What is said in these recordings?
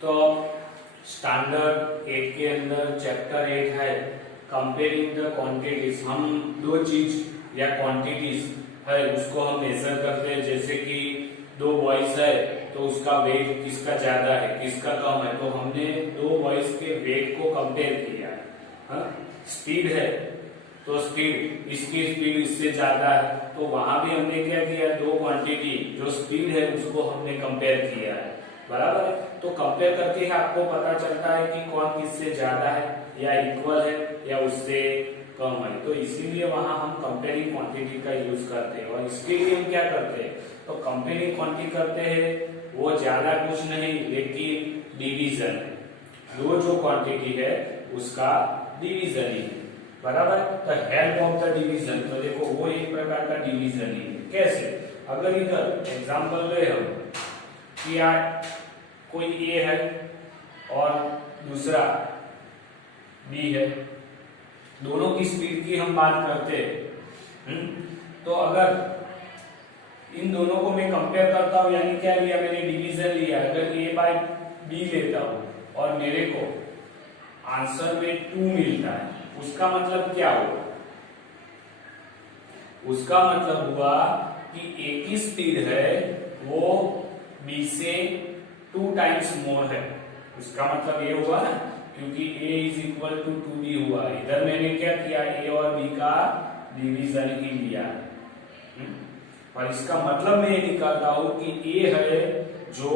तो स्टैंडर्ड 8 के अंदर चैप्टर 8 है कंपेयरिंग द क्वांटिटीज। हम दो चीज या क्वांटिटीज है उसको हम मेजर करते हैं, जैसे कि दो बॉयज है तो उसका वेट किसका ज्यादा है किसका कम है, तो हमने दो बॉयज के वेट को कंपेयर किया है। स्पीड है तो स्पीड, इसकी स्पीड इससे ज्यादा है, तो वहां भी हमने क्या किया, दो क्वांटिटी जो स्पीड है उसको हमने कंपेयर किया है, बराबर है। तो कंपेयर करके ही आपको पता चलता है कि कौन किससे ज्यादा है या इक्वल है या उससे कम है, तो इसीलिए वहां हम कंपेयरिंग क्वांटिटी का यूज करते हैं। और इसके लिए हम क्या करते हैं, तो कंपेयरिंग क्वांटिटी करते हैं वो ज्यादा कुछ नहीं लेकिन डिवीजन है, दो जो क्वांटिटी है उसका डिवीजन ही है, बराबर। तो हेल्प ऑफ द डिवीजन, तो देखो वो एक प्रकार का डिवीजन ही है। कैसे, अगर इधर एग्जांपल ले हम कि कोई ए है और दूसरा बी है, दोनों की स्पीड की हम बात करते हैं, तो अगर इन दोनों को मैं कंपेयर करता हूं, यानी क्या लिया मैंने, डिवीजन लिया। अगर ए बाय बी लेता हूं और मेरे को आंसर में 2 मिलता है, उसका मतलब क्या हुआ, उसका मतलब हुआ कि ए की स्पीड है वो बी से 2 टाइम्स मोर है, उसका मतलब ये हुआ ना, क्योंकि a इज इक्वल टू 2b हुआ। इधर मैंने क्या किया, a और b का डिवीजन ही लिया, और इसका मतलब मैं ये निकालता हूं कि a है जो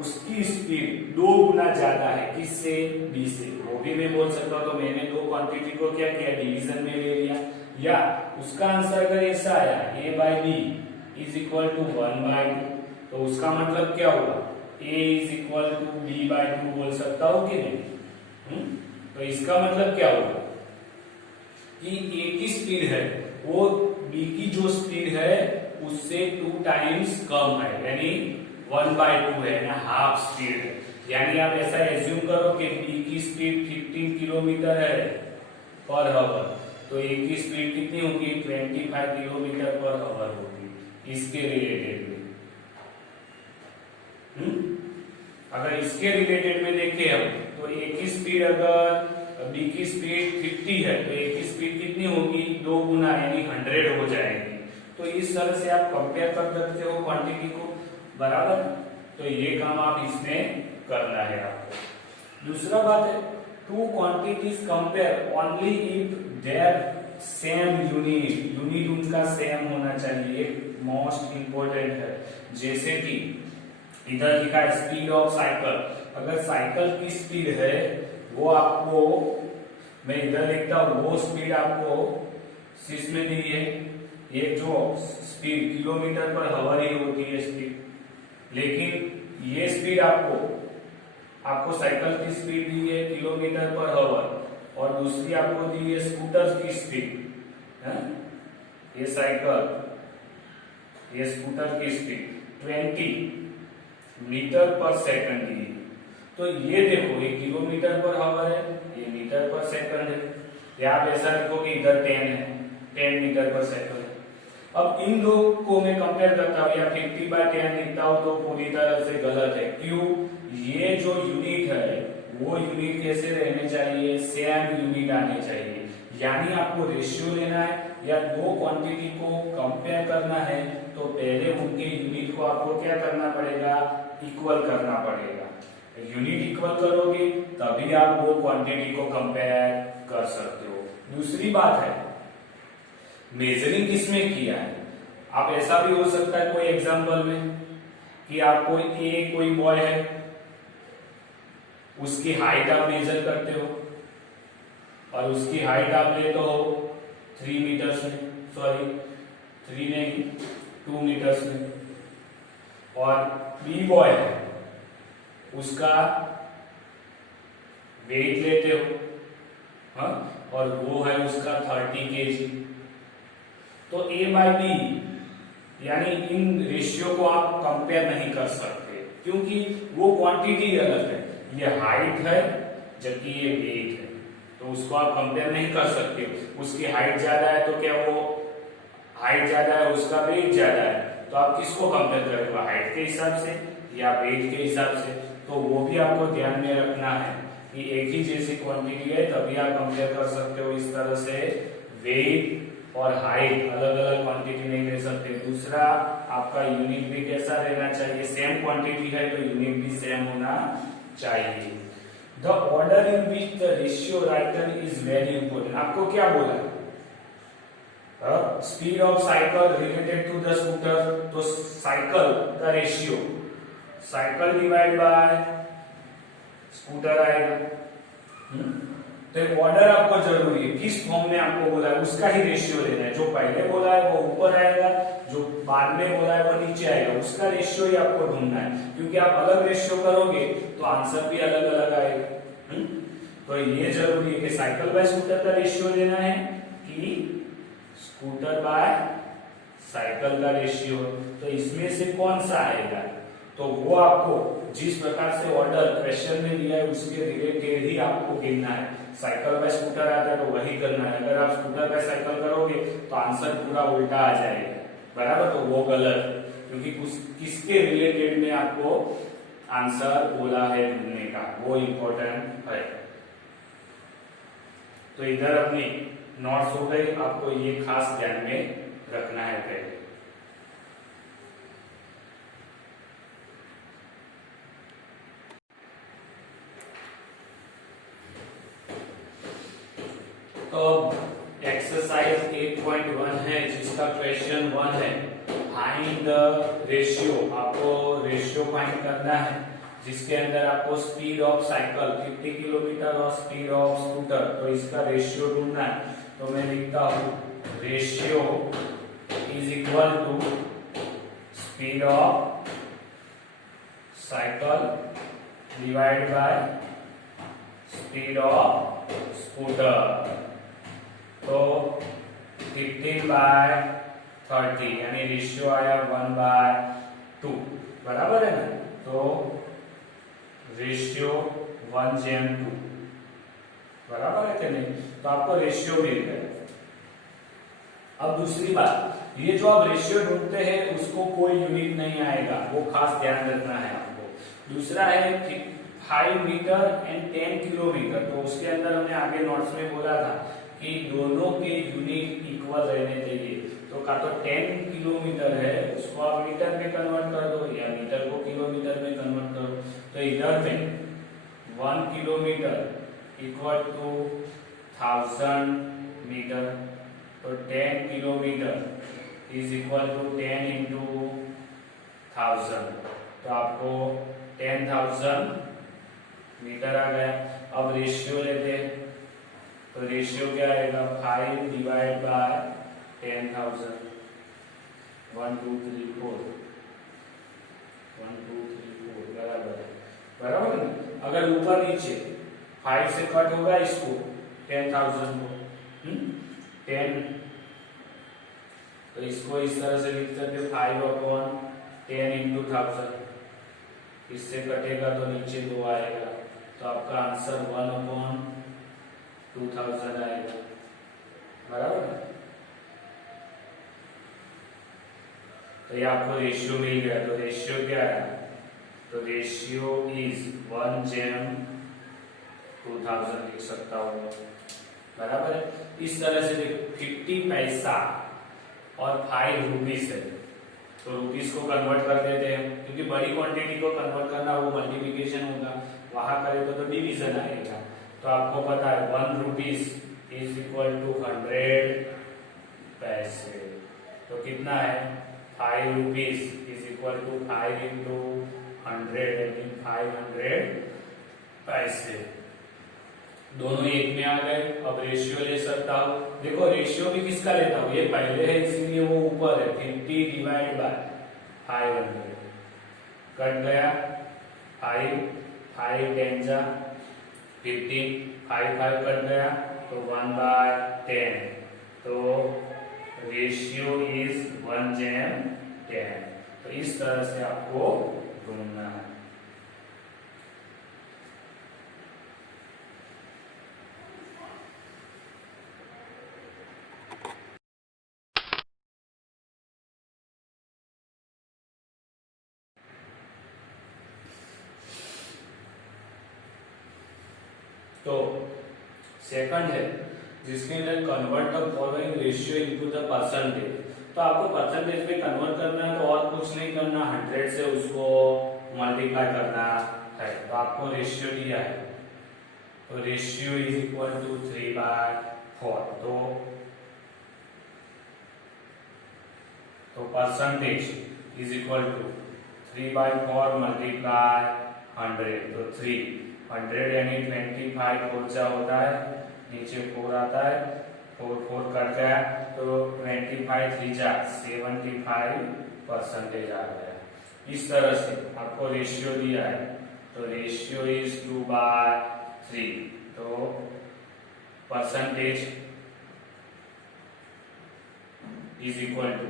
उसकी स्पीड 2 गुना ज्यादा है किससे, b से। वो भी मैं बोल सकता हूं, तो मैंने दो क्वांटिटी को क्या किया, डिवीजन में ले लिया। या उसका आंसर अगर ऐसा आया a by b is equal to 1/2, तो उसका मतलब क्या हुआ, a इज इक्वल टू b बाई 2 बोल सकता हूं कि नहीं। तो इसका मतलब क्या होगा कि a की स्पीड है वो b की जो स्पीड है उससे 2 टाइम्स कम है, यानी 1/2 है ना, हाफ स्पीड है। यानी आप ऐसा एज्यूम करो कि b की स्पीड 15 किलोमीटर है पर आवर, तो a की स्पीड कितनी होगी, 25 किलोमीटर पर आवर होगी इसके रिलेटेड में। अगर इसके रिलेटेड में देखें हम, तो a की स्पीड अगर b की स्पीड 50 है तो a की स्पीड कितनी होगी, 2 गुना यानी 100 हो जाएगी। तो इस तरह से आप कंपेयर कर सकते हो क्वांटिटी को, बराबर। तो ये काम आप इसमें करना है आपको। दूसरा बात है, two quantities compare only if their same unit, unit उनका सेम होना चाहिए, मोस्ट इंपोर्टेंट है। जैसे कि इधर लिखा है स्पीड ऑफ साइकिल, अगर साइकिल की स्पीड है वो आपको, मैं इधर लिखता हूं, वो स्पीड आपको इसमें दी है, ये जो स्पीड किलोमीटर पर आवर ही होती है स्पीड, लेकिन ये स्पीड आपको साइकिल की स्पीड दी है किलोमीटर पर आवर, और दूसरी आपको दी है स्कूटर की स्पीड है, ये साइकिल, ये स्कूटर की स्पीड 20 मीटर पर सेकंड की। तो ये देखो, ये किलोमीटर पर आवर है, ये मीटर पर सेकंड है, या आप ऐसा लिखो कि इधर 10 है, 10 मीटर पर सेकंड है। अब इन दो को मैं कंपेयर करता हूं या 50/10 लिखता हूं तो पूरी तरह से गलत है। क्यों, ये जो यूनिट है वो यूनिट कैसे रहने चाहिए, सेम यूनिट आने चाहिए। यानी आपको रेशियो लेना है या दो क्वांटिटी को कंपेयर करना है, तो पहले उनके यूनिट को आपको क्या करना पड़ेगा, इक्वल करना पड़ेगा। यूनिट इक्वल करोगे तभी आप वो क्वांटिटी को कंपेयर कर सकते हो। दूसरी बात है, मेजरिंग किसमें किया है। आप ऐसा भी हो सकता है कोई एग्जांपल में कि आप कोई बॉय है, उसकी हाइट आप मेजर करते हो और उसकी हाइट आप लेते हो 3 मीटर्स में, सॉरी 3 नहीं 2 मीटर्स में, और बी बॉय है उसका वेट लेते हो, हाँ, और वो है उसका 30 kg। तो a बाई बी यानी इन रेशियो को आप कंपेयर नहीं कर सकते, क्योंकि वो क्वांटिटी अलग है, ये हाइट है जबकि ये वेट है, तो उसको आप कंपेयर नहीं कर सकते। उसकी हाइट ज्यादा है तो क्या वो हाइट ज्यादा है, उसका वेट ज्यादा है, तो आप किसको कंपेयर करेंगे, हाइट के हिसाब से या वेट के हिसाब से, तो वो भी आपको ध्यान में रखना है कि एक ही जैसी क्वांटिटी है तभी आप कंपेयर कर सकते हो। इस तरह से वेट और हाइट अलग अलग क्वांटिटी नहीं ले सकते। दूसरा, आपका यूनिट भी कैसा रहना चाहिए, सेम क्वांटिटी है तो यूनिट भी सेम होना चाहिए। The order in which the ratio written is very important. आपको क्या बोला, speed of cycle related to the scooter, तो साइकिल का ratio cycle divide by scooter आएगा। तो ऑर्डर आपको जरूरी है, किस फॉर्म में आपको बोला है उसका ही रेशियो लेना है। जो पहले बोला है वो ऊपर आएगा, जो बाद में बोला है वो नीचे आएगा, उसका रेशियो ही आपको ढूंढना है। क्योंकि आप अलग रेशियो करोगे तो आंसर भी अलग अलग आएगा। तो ये जरूरी है कि साइकिल बाय स्कूटर का रेशियो लेना है कि स्कूटर बाय साइकिल का रेशियो। तो इसमें से कौन सा आएगा, तो वो आपको जिस प्रकार से ऑर्डर क्वेश्चन में दिया है उसके रिलेटेड ही आपको गिनना है। साइकिल बाय स्कूटर आता है तो वही करना है। अगर आप स्कूटर बाय साइकिल करोगे तो आंसर पूरा उल्टा आ जाएगा, बराबर, तो वो गलत, क्योंकि किसके रिलेटेड में आपको आंसर बोला है ढूंढने का, वो इंपॉर्टेंट है। तो इधर अपनी नोट्स हो गई, आपको ये खास ध्यान में रखना है पहले। तो एक्सरसाइज 8.1 है जिसका क्वेश्चन 1 है, फाइंड द रेशियो। आपको रेशियो फाइंड करना है जिसके अंदर आपको स्पीड ऑफ साइकिल 50 किलोमीटर और स्पीड ऑफ स्कूटर, तो इसका रेशियो ढूंढना है। तो मैं लिखता हूं ratio is equal to speed of cycle divide by speed of scooter. तो 15/30 यानी रेशियो आया 1/2, बराबर है ना। तो रेशियो 1:2 बराबर है कि नहीं, तो आपको रेशियो मिल गया। अब दूसरी बात, ये जो आप रेशियो ढूंढते हैं उसको कोई यूनिट नहीं आएगा, वो खास ध्यान रखना है आपको। दूसरा है 5 मीटर एंड 10 किलोमीटर, तो उसके अंदर हमने आगे नोट्स में बोला था कि दोनों के यूनिट इक्वल रहने चाहिए। तो का तो 10 किलोमीटर है उसको आप मीटर में कन्वर्ट कर दो या मीटर को किलोमीटर में कन्वर्ट करो। तो इधर में 1 किलोमीटर इक्वल टू 1000 मीटर, तो 10 kilometre is equal to 10 into 1000, तो आपको 10,000 मीटर आ गया। अब रेशियो लेते हैं, तो रेशियो क्या आएगा, 5 डिवाइड बाय 10,000, 1 2 3 4 1 2 3 4 बराबर है, बराबर है। अगर ऊपर नीचे 5 से कट होगा इसको 10,000 को 10, तो इसको इस तरह से लिख सकते 5/10 इंटू 1000, इससे कटेगा तो नीचे 2 आएगा, तो आपका आंसर 1/2000 आएगा, बराबर है। तो ये आपको रेशियो मिल गया। तो रेशियो क्या है, तो रेशियो इज 1/2000 लिख सकता हूँ, बराबर है। इस तरह से 50 पैसा और 5 रुपीज है, तो रुपीस को कन्वर्ट कर देते हैं, क्योंकि बड़ी क्वांटिटी को कन्वर्ट करना वो मल्टीप्लिकेशन होगा, वहां करें तो डिवीजन आएगा। तो आपको पता है 1 रुपीज इज इक्वल टू 100 पैसे, तो कितना है 5 rupees is equal to 5 into 100 यानी 500 पैसे। दोनों एक में आ गए। अब रेशियो ले सकता हूं, देखो रेशियो भी किसका लेता हूं, ये पहले है इसीलिए वो ऊपर है, 50 डिवाइड बाय 500, कट गया 5 5 10 जा 15, 5 5 कट गया तो 1/10, तो रेशियो इज 1:10। तो इस तरह से आपको ढूंढना है। तो सेकंड है जिसके अंदर convert the following ratio into the percentage. तो आपको परसेंटेज में कन्वर्ट करना है तो और कुछ नहीं करना, 100 से उसको मल्टीप्लाई करना है। तो आपको रेशियो दिया है, तो रेशियो इज इक्वल टू 3/4। तो percentage is equal to 3/4 multiply 100। तो 300 यानी 25 फोर होता है, नीचे 4 आता है, 4 कट गया तो 25 3 75% आ गया। इस तरह से आपको रेशियो दिया है, तो रेशियो इज 2/3। तो percentage is equal to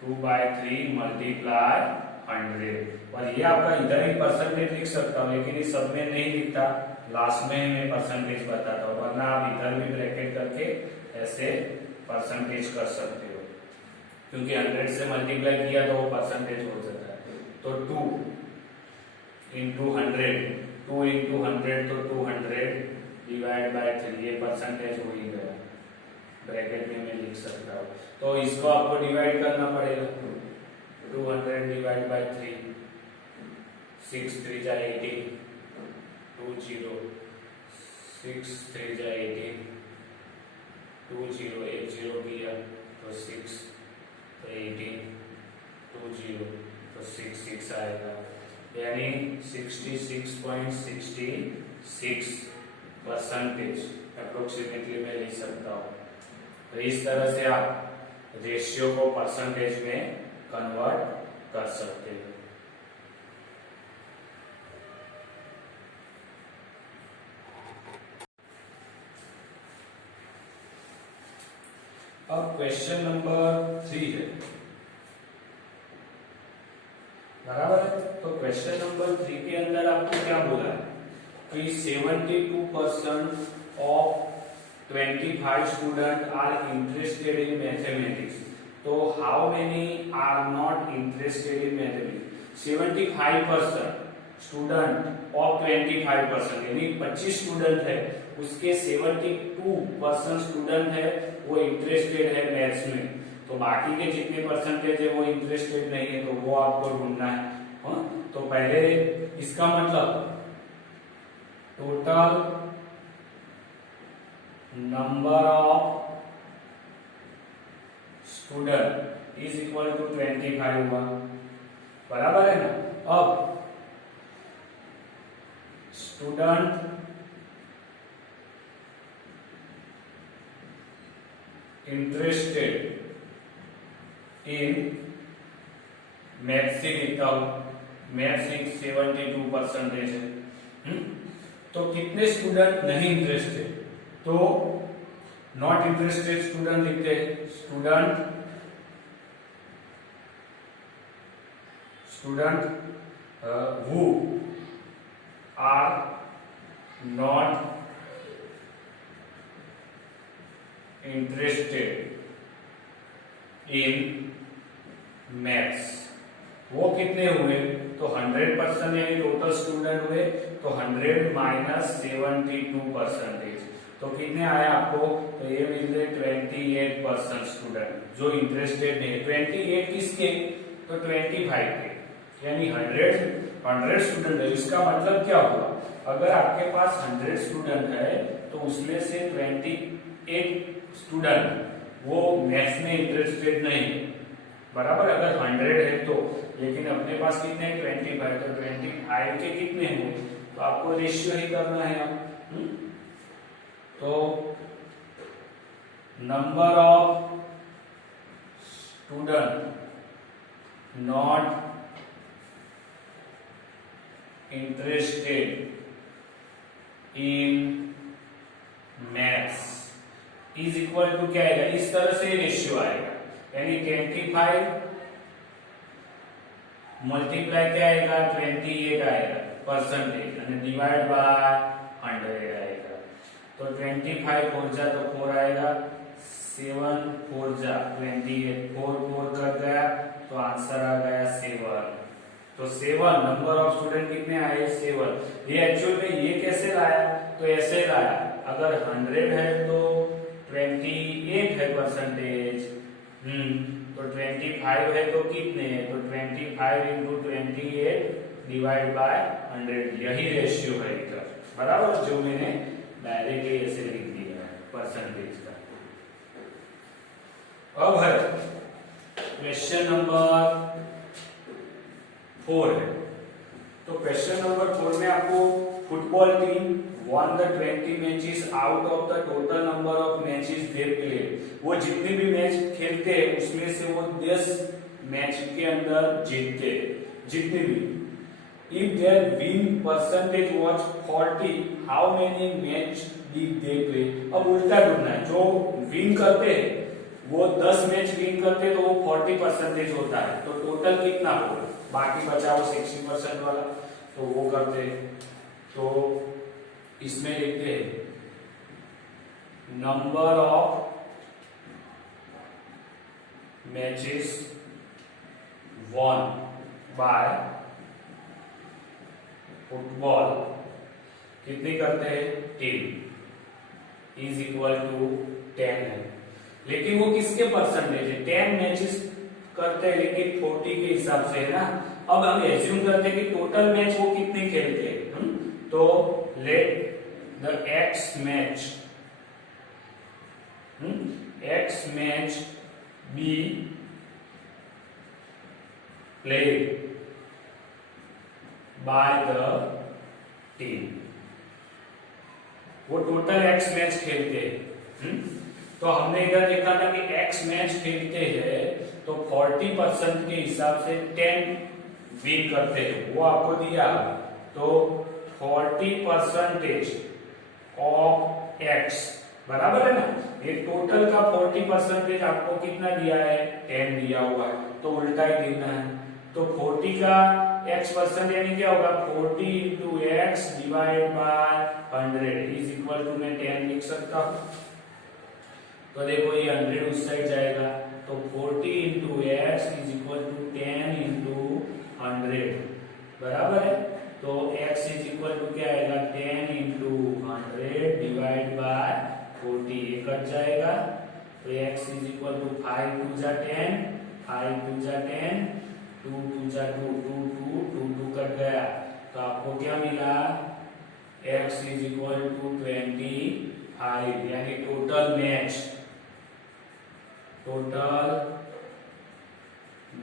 2/3 multiply 100। और ये आपका इधर ही परसेंटेज लिख सकता हूँ, लेकिन इस सब में नहीं लिखता, लास्ट में मैं परसेंटेज बताता हूँ, वरना आप इधर भी ब्रैकेट करके ऐसे परसेंटेज कर सकते हो, क्योंकि 100 से मल्टीप्लाई किया तो वो परसेंटेज हो जाता है। तो 2 इंटू 100, 2 इंटू 100 तो 200 डिवाइड बाय 3, ये परसेंटेज हो ही गया, ब्रैकेट में मैं लिख सकता हूँ। तो इसको आपको डिवाइड करना पड़ेगा, 200 डिवाइड बाय 3, 6 3 जा 18, 2 0, 6 3 जा 18, 2 0 1 0 किया तो 6, तो 18, 2 0 तो 6 6 आएगा, यानी 66.66% अप्रोक्सीमेटली मैं लिख सकता हूँ। तो इस तरह से आप रेशियो को परसेंटेज में कन्वर्ट कर सकते हो। अब क्वेश्चन नंबर 3 है, बराबर है। तो क्वेश्चन नंबर 3 के अंदर आपको क्या बोला है कि 72% of 25 student are interested in mathematics, तो how many are not interested in mathematics. 75% student of 25%, यानी 25 स्टूडेंट है, उसके 72% स्टूडेंट है वो इंटरेस्टेड है मैथ्स में, तो बाकी के जितने परसेंटेज है वो इंटरेस्टेड नहीं है, तो वो आपको ढूंढना है। तो पहले इसका मतलब total number of student is equal to 25 हुआ, बराबर है ना। अब स्टूडेंट इंटरेस्टेड इन मैथ्स से लिखता हूं, मैथ्स 72% है। तो कितने स्टूडेंट नहीं इंटरेस्टेड, तो नॉट इंटरेस्टेड स्टूडेंट लिखते हैं, student who are not interested in maths, वो कितने हुए, तो 100% यानी टोटल स्टूडेंट हुए, तो 100 माइनस 72%, तो कितने आए आपको, तो ये मिल गए 28% स्टूडेंट जो इंटरेस्टेड नहीं है। 28 किसके, तो 25 के, यानी 100 स्टूडेंट है। इसका मतलब क्या हुआ, अगर आपके पास 100 स्टूडेंट है तो उसमें से 28 स्टूडेंट वो मैथ्स में इंटरेस्टेड नहीं है, बराबर। अगर 100 है तो, लेकिन अपने पास कितने 25, तो 25 के कितने हुए, तो आपको रेशियो ही करना है अब। तो number of student not interested in maths is equal to क्या आएगा, इस तरह से रेशियो आएगा, यानी 25 मल्टीप्लाई क्या आएगा 28 आएगा परसेंटेज, यानी डिवाइड बाय 100 आएगा। तो 25 4 जा तो 4 आएगा, 7 4 जा 28, 4 4 कर गया तो आंसर आ गया 7। तो 7 नंबर ऑफ स्टूडेंट कितने आए 7। ये एक्चुअल में ये कैसे लाया, तो ऐसे लाया, अगर 100 है तो 28 है परसेंटेज, तो 25 है तो कितने, तो 25 इंटू 28 डिवाइड बाय 100, यही रेशियो है इधर, बराबर, जो मैंने डायरेक्ट ऐसे लिख दिया है परसेंटेज का। अब है क्वेश्चन नंबर 4 है, तो क्वेश्चन नंबर 4 में आपको football team won the 20 matches out of the total number of matches they play, वो जितने भी मैच खेलते हैं उसमें से वो 10 मैच के अंदर जीतते हैं, जितने भी। If their win percentage was 40, how many match did they play? अब उल्टा ढूंढना है, जो विन करते हैं वो 10 मैच विन करते हैं तो वो 40% होता है, तो टोटल कितना होगा, बाकी बचा वो 60% वाला, तो वो करते हैं। तो इसमें लिखते हैं number of matches won by football कितनी करते हैं, टीम इज इक्वल टू 10 है, लेकिन वो किसके परसेंटेज है, 10 मैचेस करते हैं लेकिन 40 के हिसाब से है ना। अब हम एज्यूम करते हैं कि टोटल मैच वो कितने खेलते हैं, तो let the x match be played by the team, वो टोटल एक्स मैच खेलते हैं, तो हमने इधर देखा था कि एक्स मैच खेलते हैं तो 40% के हिसाब से 10 विन करते हैं, वो आपको दिया, तो 40% ऑफ एक्स बराबर है ना, ये टोटल का 40% आपको कितना दिया है, 10 दिया हुआ है, तो उल्टा ही देना है, तो 40 का x% यानी क्या होगा, 40 into x divide by 100 is equal to, मैं 10 लिख सकता हूं, तो देखो ये 100 उस साइड जाएगा, तो 40 into x is equal to 10 into 100 बराबर है, तो x इज इक्वल टू क्या आएगा, 10 इंटू 100 डिवाइड बाय 40, ये कट जाएगा, तो x is equal to 5 two जा 10, 5 टू जा 10, 2 टू जा 2, 2 कट गया, तो आपको क्या मिला, x इज इक्वल टू 25, यानी total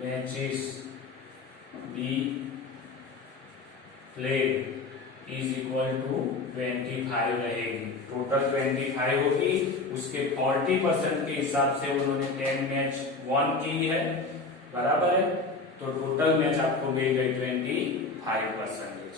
matches be played is equal to 25 रहेगी, टोटल 25 होगी, उसके 40% के हिसाब से उन्होंने 10 मैच वन की है, बराबर है, तो टोटल मैच आपको मिल गई 25%।